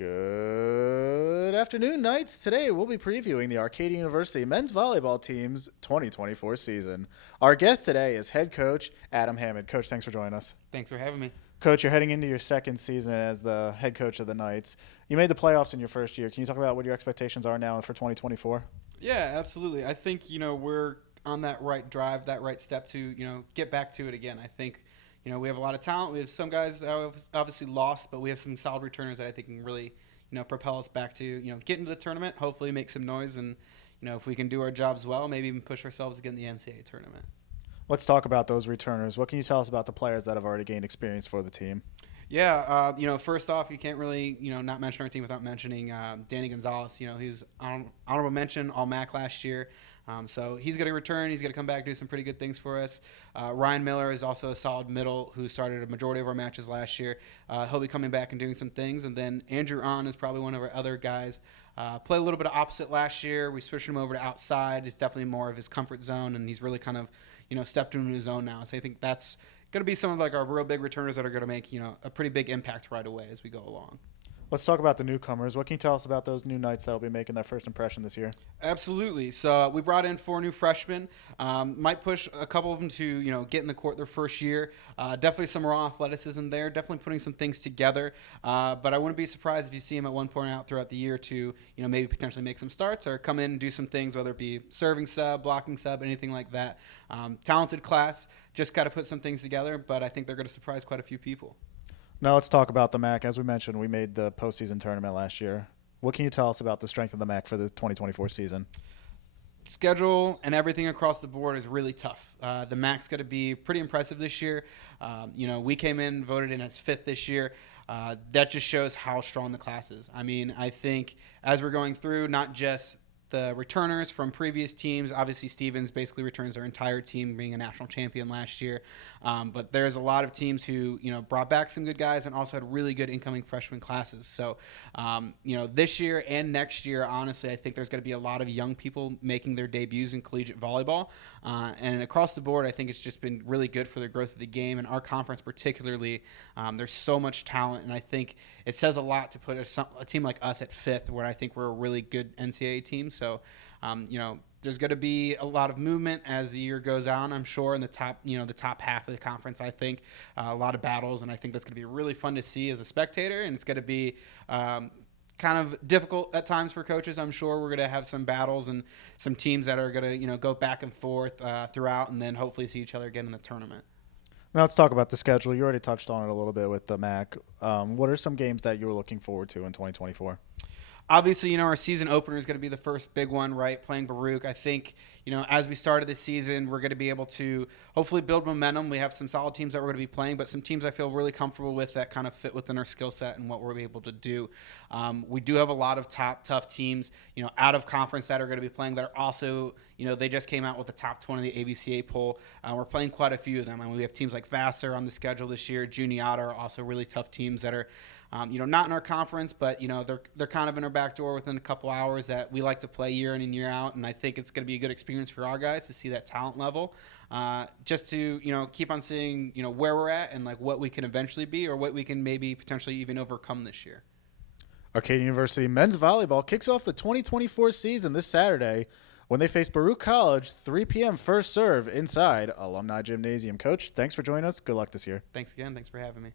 Good afternoon, Knights. Today we'll be previewing the Arcadia University men's volleyball team's 2024 season. Our guest today is head coach Adam Hammond. Coach, thanks for joining us. Thanks for having me. Coach, you're heading into your second season as the head coach of the Knights. You made the playoffs in your first year. Can you talk about what your expectations are now for 2024? Yeah, absolutely. I think, we're on that right drive, that right step to, get back to it again. I think, we have a lot of talent. We have some guys obviously lost, but we have some solid returners that I think can really, propel us back to, get into the tournament, hopefully make some noise, and, if we can do our jobs well, maybe even push ourselves to get in the NCAA tournament. Let's talk about those returners. What can you tell us about the players that have already gained experience for the team? Yeah, first off, you can't really, not mention our team without mentioning Danny Gonzalez. He's honorable mention All-MAC last year. So he's going to return. He's going to come back and do some pretty good things for us. Ryan Miller is also a solid middle who started a majority of our matches last year. He'll be coming back and doing some things. And then Andrew On is probably one of our other guys. Played a little bit of opposite last year. We switched him over to outside. It's definitely more of his comfort zone, and he's really kind of, stepped into his zone now. So I think that's going to be some of our real big returners that are going to make, a pretty big impact right away as we go along. Let's talk about the newcomers. What can you tell us about those new Knights that will be making their first impression this year? Absolutely. So we brought in 4 new freshmen. Might push a couple of them to, get in the court their first year. Definitely some raw athleticism there. Definitely putting some things together. But I wouldn't be surprised if you see them at one point out throughout the year to, maybe potentially make some starts or come in and do some things, whether it be serving sub, blocking sub, anything like that. Talented class. Just got to put some things together. But I think they're going to surprise quite a few people. Now let's talk about the MAC. As we mentioned, we made the postseason tournament last year. What can you tell us about the strength of the MAC for the 2024 season? Schedule and everything across the board is really tough. The MAC's going to be pretty impressive this year. We came in, voted in as 5th this year. That just shows how strong the class is. I mean, I think as we're going through, not just the returners from previous teams. Obviously, Stevens basically returns their entire team, being a national champion last year. But there's a lot of teams who, brought back some good guys and also had really good incoming freshman classes. So, this year and next year, honestly, I think there's going to be a lot of young people making their debuts in collegiate volleyball. And across the board, I think it's just been really good for the growth of the game. And our conference particularly, there's so much talent. And I think it says a lot to put a team like us at 5th, where I think we're a really good NCAA team. So, there's going to be a lot of movement as the year goes on, I'm sure, in the top half of the conference. I think a lot of battles, and I think that's going to be really fun to see as a spectator. And it's going to be kind of difficult at times for coaches. I'm sure we're going to have some battles and some teams that are going to go back and forth throughout, and then hopefully see each other again in the tournament. Now let's talk about the schedule. You already touched on it a little bit with the MAC. What are some games that you're looking forward to in 2024? Obviously, our season opener is going to be the first big one, right? Playing Baruch. I think, as we started this season, we're going to be able to hopefully build momentum. We have some solid teams that we're going to be playing, but some teams I feel really comfortable with that kind of fit within our skill set and what we're able to do. We do have a lot of tough teams, out of conference that are going to be playing that are also, they just came out with the top 20 of the ABCA poll. We're playing quite a few of them. I mean, we have teams like Vassar on the schedule this year. Juniata are also really tough teams that are not in our conference, but they're kind of in our back door within a couple hours that we like to play year in and year out, and I think it's going to be a good experience for our guys to see that talent level, just to keep on seeing where we're at and like what we can eventually be or what we can maybe potentially even overcome this year. Arcadia University men's volleyball kicks off the 2024 season this Saturday when they face Baruch College, 3 p.m. first serve inside Alumni Gymnasium. Coach, thanks for joining us. Good luck this year. Thanks again. Thanks for having me.